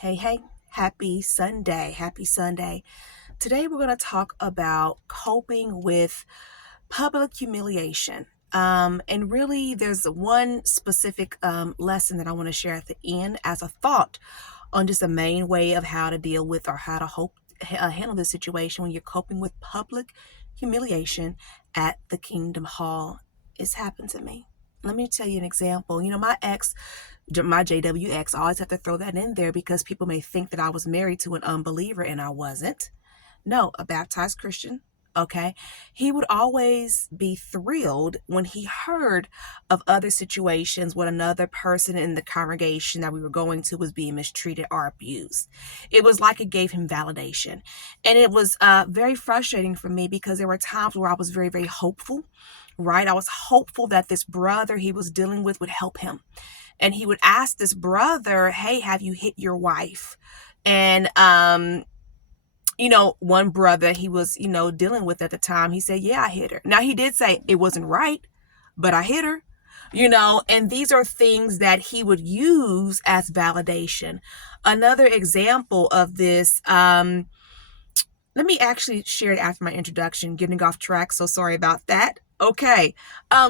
Hey, happy Sunday. Happy Sunday. Today we're going to talk about coping with public humiliation. And really, there's one specific lesson that I want to share at the end as a thought on just a main way of how to deal with or how to handle this situation when you're coping with public humiliation at the Kingdom Hall. It's happened to me. Let me tell you an example. My ex, my JWX, I always have to throw that in there because people may think that I was married to an unbeliever and I wasn't. No, a baptized Christian. Okay. He would always be thrilled when he heard of other situations when another person in the congregation that we were going to was being mistreated or abused. It was like it gave him validation. And it was very frustrating for me because there were times where I was very, very hopeful, right? I was hopeful that this brother he was dealing with would help him. And he would ask this brother, hey, have you hit your wife? And, one brother he was, dealing with at the time, he said, yeah, I hit her. Now, he did say it wasn't right, but I hit her, and these are things that he would use as validation. Another example of this, let me actually share it after my introduction, getting off track. So sorry about that. Okay.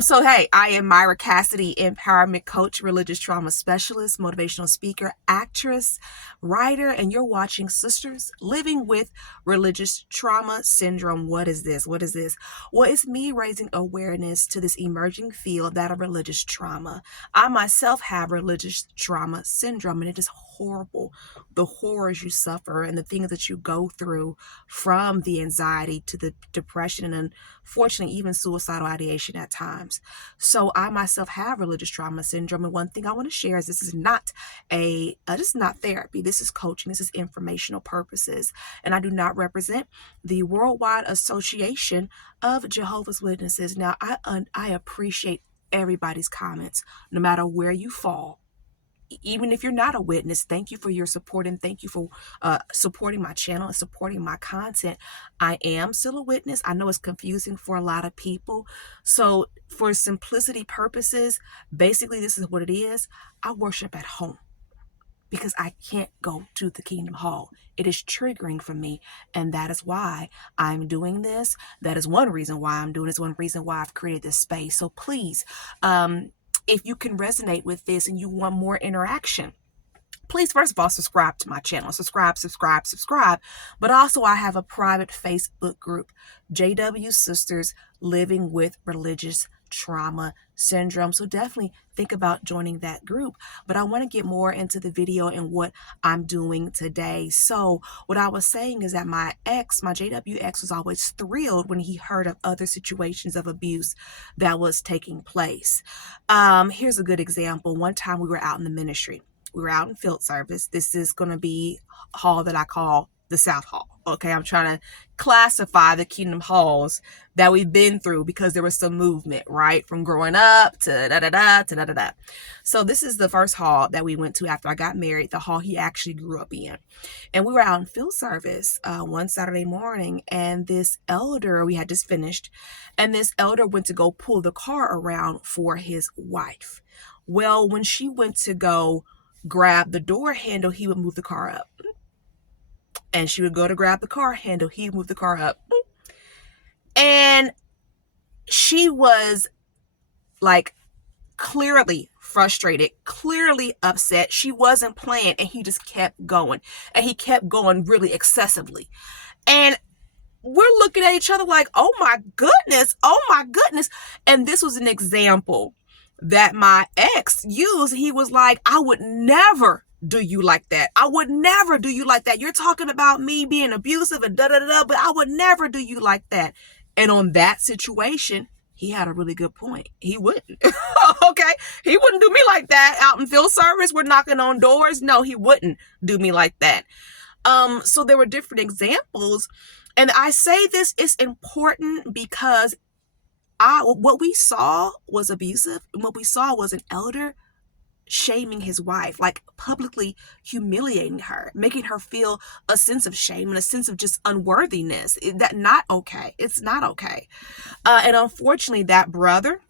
So hey, I am Myra Cassidy, empowerment coach, religious trauma specialist, motivational speaker, actress, writer, and you're watching Sisters Living with Religious Trauma Syndrome. What is this? What is this? Well, it's me raising awareness to this emerging field that of religious trauma. I myself have religious trauma syndrome, and it is horrible. The horrors you suffer and the things that you go through, from the anxiety to the depression and unfortunately even suicidal ideation at times. So I myself have religious trauma syndrome, and one thing I want to share is this is not this is not therapy. This is coaching. This is informational purposes, and I do not represent the Worldwide Association of Jehovah's Witnesses. Now I appreciate everybody's comments, no matter where you fall. Even if you're not a witness, thank you for your support, and thank you for supporting my channel and supporting my content. I am still a witness. I know it's confusing for a lot of people. So for simplicity purposes, basically this is what it is. I worship at home because I can't go to the Kingdom Hall. It is triggering for me, and that is why I'm doing this. That is one reason why I'm doing this, one reason why I've created this space. So please, if you can resonate with this and you want more interaction, please, first of all, subscribe to my channel. Subscribe. But also, I have a private Facebook group, JW Sisters Living with Religious Trauma Syndrome. So definitely think about joining that group. But I want to get more into the video and what I'm doing today. So what I was saying is that my JWX, was always thrilled when he heard of other situations of abuse that was taking place. Here's a good example. One time we were out in the ministry. We were out in field service. This is going to be a hall that I call the South Hall. Okay, I'm trying to classify the Kingdom Halls that we've been through because there was some movement, right? From growing up to da-da-da to da-da-da. So this is the first hall that we went to after I got married, the hall he actually grew up in. And we were out in field service one Saturday morning, and this elder, we had just finished, and this elder went to go pull the car around for his wife. Well, when she went to go grab the door handle, he would move the car up. And she would go to grab the car handle, he would move the car up. And she was like clearly frustrated, clearly upset. She wasn't playing, and he just kept going. And he kept going really excessively. And we're looking at each other like, oh my goodness. And this was an example that my ex used. He was like, I would never do you like that. I would never do you like that. You're talking about me being abusive and da-da-da-da, but I would never do you like that. And on that situation, he had a really good point. He wouldn't. Okay. He wouldn't do me like that out in field service. We're knocking on doors. No, he wouldn't do me like that. So there were different examples. And I say this is important because what we saw was abusive. And what we saw was an elder shaming his wife, like publicly humiliating her, making her feel a sense of shame and a sense of just unworthiness. That not okay. It's not okay. And unfortunately, that brother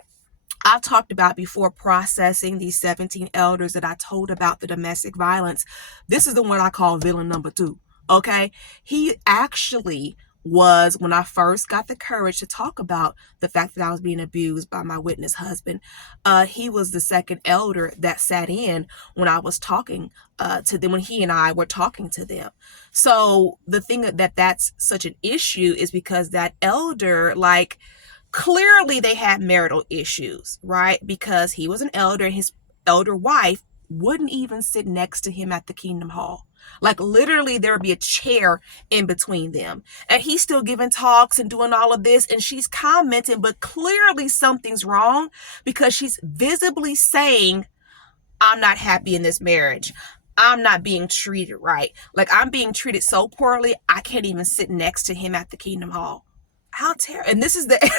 I've talked about before, processing these 17 elders that I told about the domestic violence. This is the one I call villain number 2. Okay. He actually was, when I first got the courage to talk about the fact that I was being abused by my witness husband, he was the second elder that sat in when I was talking to them, when he and I were talking to them. So the thing that's such an issue is because that elder, like, clearly they had marital issues, right? Because he was an elder and his elder wife wouldn't even sit next to him at the Kingdom Hall. Like, literally there would be a chair in between them, and he's still giving talks and doing all of this, and she's commenting, but clearly something's wrong, because she's visibly saying, I'm not happy in this marriage. I'm not being treated right. Like, I'm being treated so poorly, I can't even sit next to him at the Kingdom Hall. How terrible. And this is the elder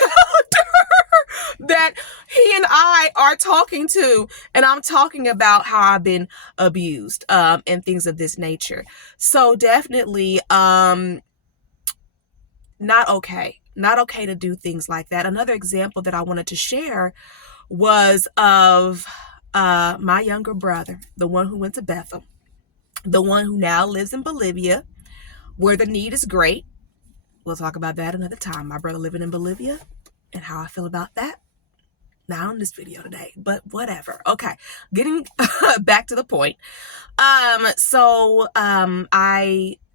that he and I are talking to. And I'm talking about how I've been abused, and things of this nature. So definitely, not okay. Not okay to do things like that. Another example that I wanted to share was of my younger brother, the one who went to Bethel, the one who now lives in Bolivia, where the need is great. We'll talk about that another time. My brother living in Bolivia and how I feel about that. Not on this video today, but whatever. Okay, getting back to the point. I,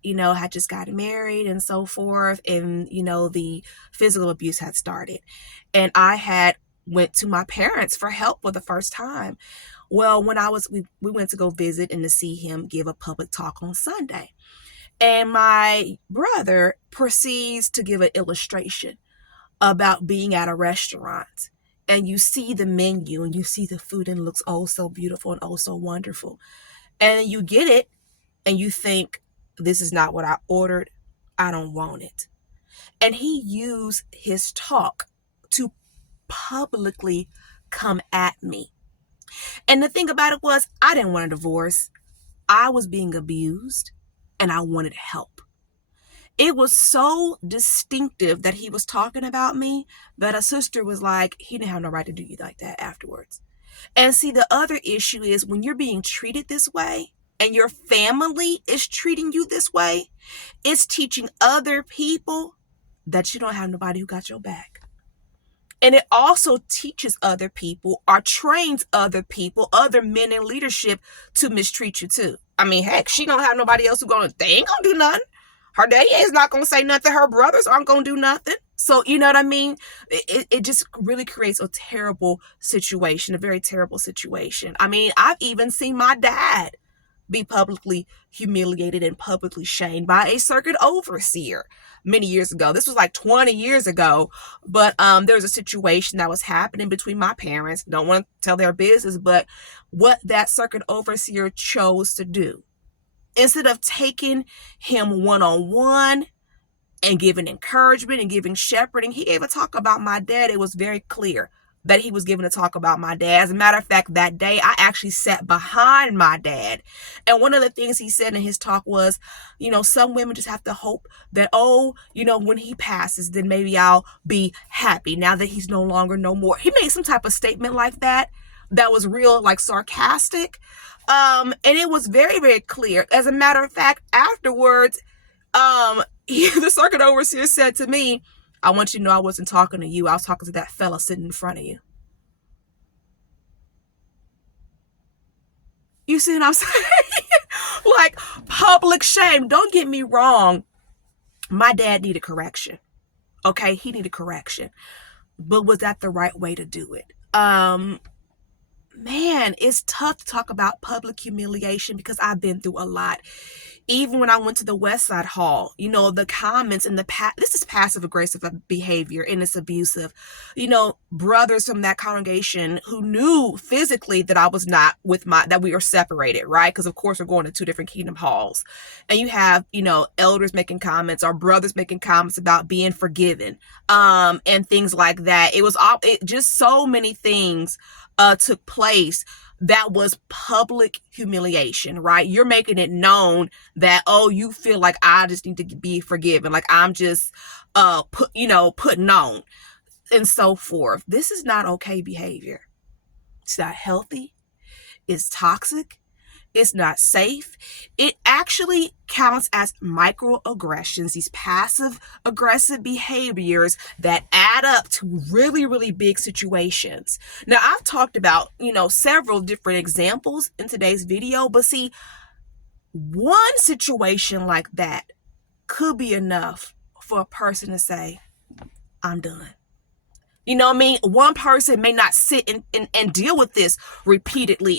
had just gotten married and so forth, and, the physical abuse had started. And I had went to my parents for help for the first time. Well, when we went to go visit and to see him give a public talk on Sunday. And my brother proceeds to give an illustration about being at a restaurant, and you see the menu and you see the food and it looks oh so beautiful and oh so wonderful. And you get it and you think, this is not what I ordered. I don't want it. And he used his talk to publicly come at me. And the thing about it was, I didn't want a divorce. I was being abused and I wanted help. It was so distinctive that he was talking about me that a sister was like, he didn't have no right to do you like that afterwards. And see, the other issue is when you're being treated this way and your family is treating you this way, it's teaching other people that you don't have nobody who got your back. And it also teaches other people or trains other people, other men in leadership, to mistreat you too. I mean, heck, she don't have nobody else they ain't gonna do nothing. Her daddy is not gonna say nothing. Her brothers aren't gonna do nothing. So, you know what I mean? It just really creates a terrible situation, a very terrible situation. I mean, I've even seen my dad be publicly humiliated and publicly shamed by a circuit overseer many years ago. This was like 20 years ago, but there was a situation that was happening between my parents. Don't want to tell their business, but what that circuit overseer chose to do, instead of taking him one-on-one and giving encouragement and giving shepherding, he gave a talk about my dad. It was very clear that he was giving a talk about my dad. As a matter of fact, that day I actually sat behind my dad. And one of the things he said in his talk was, some women just have to hope that, when he passes, then maybe I'll be happy now that he's no longer no more. He made some type of statement like that was real, like, sarcastic. And it was very, very clear. As a matter of fact, afterwards, the circuit overseer said to me, I want you to know I wasn't talking to you. I was talking to that fella sitting in front of you. You see what I'm saying? Like, public shame. Don't get me wrong. My dad needed correction. Okay, he needed correction. But was that the right way to do it? Man, it's tough to talk about public humiliation because I've been through a lot. Even when I went to the West Side Hall, the comments in this is passive aggressive behavior and it's abusive. Brothers from that congregation who knew physically that I was not that we were separated, right? Because of course we're going to two different Kingdom Halls. And you have, elders making comments or brothers making comments about being forgiven, and things like that. It just so many things took place that was public humiliation, right? You're making it known that, you feel like I just need to be forgiven. Like I'm just, putting on. and so forth. This is not okay behavior. It's not healthy. It's toxic. It's not safe. It actually counts as microaggressions, these passive aggressive behaviors that add up to really, really big situations. Now, I've talked about, several different examples in today's video, but see, one situation like that could be enough for a person to say, I'm done. You know what I mean? One person may not sit and deal with this repeatedly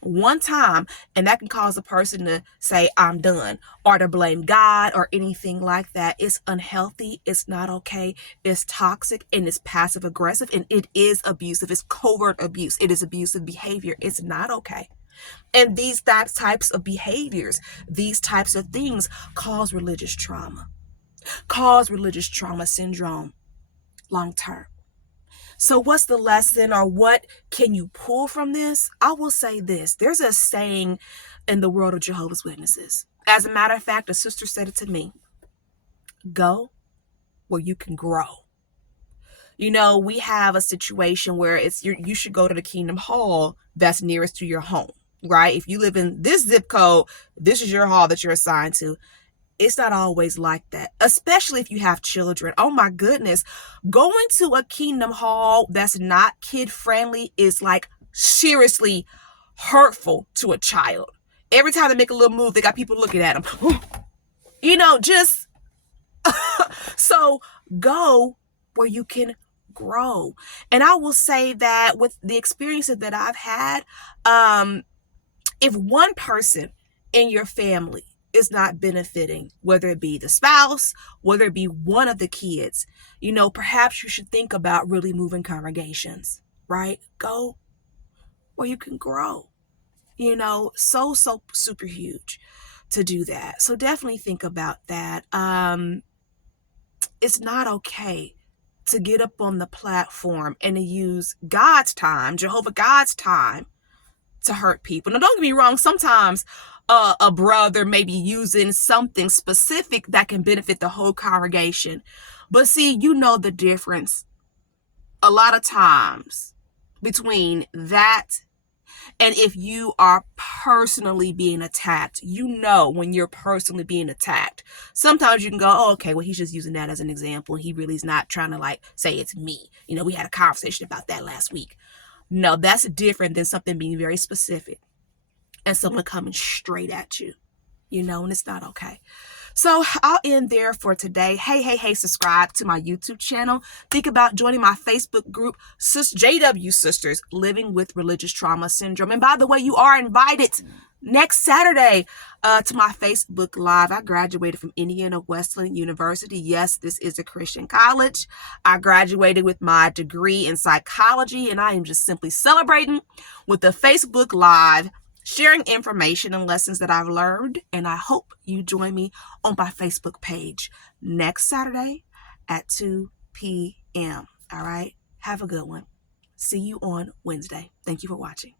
one time, and that can cause a person to say, I'm done, or to blame God or anything like that. It's unhealthy. It's not okay. It's toxic, and it's passive aggressive, and it is abusive. It's covert abuse. It is abusive behavior. It's not okay. And these types of behaviors, these types of things cause religious trauma syndrome long term. So what's the lesson, or what can you pull from this? I will say this. There's a saying in the world of Jehovah's Witnesses. As a matter of fact, a sister said it to me. Go where you can grow. We have a situation where you should go to the Kingdom Hall that's nearest to your home, right? If you live in this zip code, this is your hall that you're assigned to. It's not always like that, especially if you have children. Oh my goodness. Going to a Kingdom Hall that's not kid friendly is like seriously hurtful to a child. Every time they make a little move, they got people looking at them. Just so go where you can grow. And I will say that with the experiences that I've had, if one person in your family is not benefiting, whether it be the spouse, whether it be one of the kids, perhaps you should think about really moving congregations, right? Go where you can grow, so super huge to do that. So definitely think about that. It's not okay to get up on the platform and to use God's time, God's time, to hurt people. Now, don't get me wrong. Sometimes a brother may be using something specific that can benefit the whole congregation. But see, the difference a lot of times between that and if you are personally being attacked. When you're personally being attacked, sometimes you can go, oh, okay, well, he's just using that as an example. He really is not trying to say it's me. We had a conversation about that last week. No, that's different than something being very specific and someone coming straight at you, and it's not okay. So I'll end there for today. Hey, subscribe to my YouTube channel. Think about joining my Facebook group, JW Sisters Living with Religious Trauma Syndrome. And by the way, you are invited next Saturday to my Facebook Live. I graduated from Indiana Wesleyan University. Yes, this is a Christian college. I graduated with my degree in psychology, and I am just simply celebrating with the Facebook Live, sharing information and lessons that I've learned. And I hope you join me on my Facebook page next Saturday at 2 p.m. All right. Have a good one. See you on Wednesday. Thank you for watching.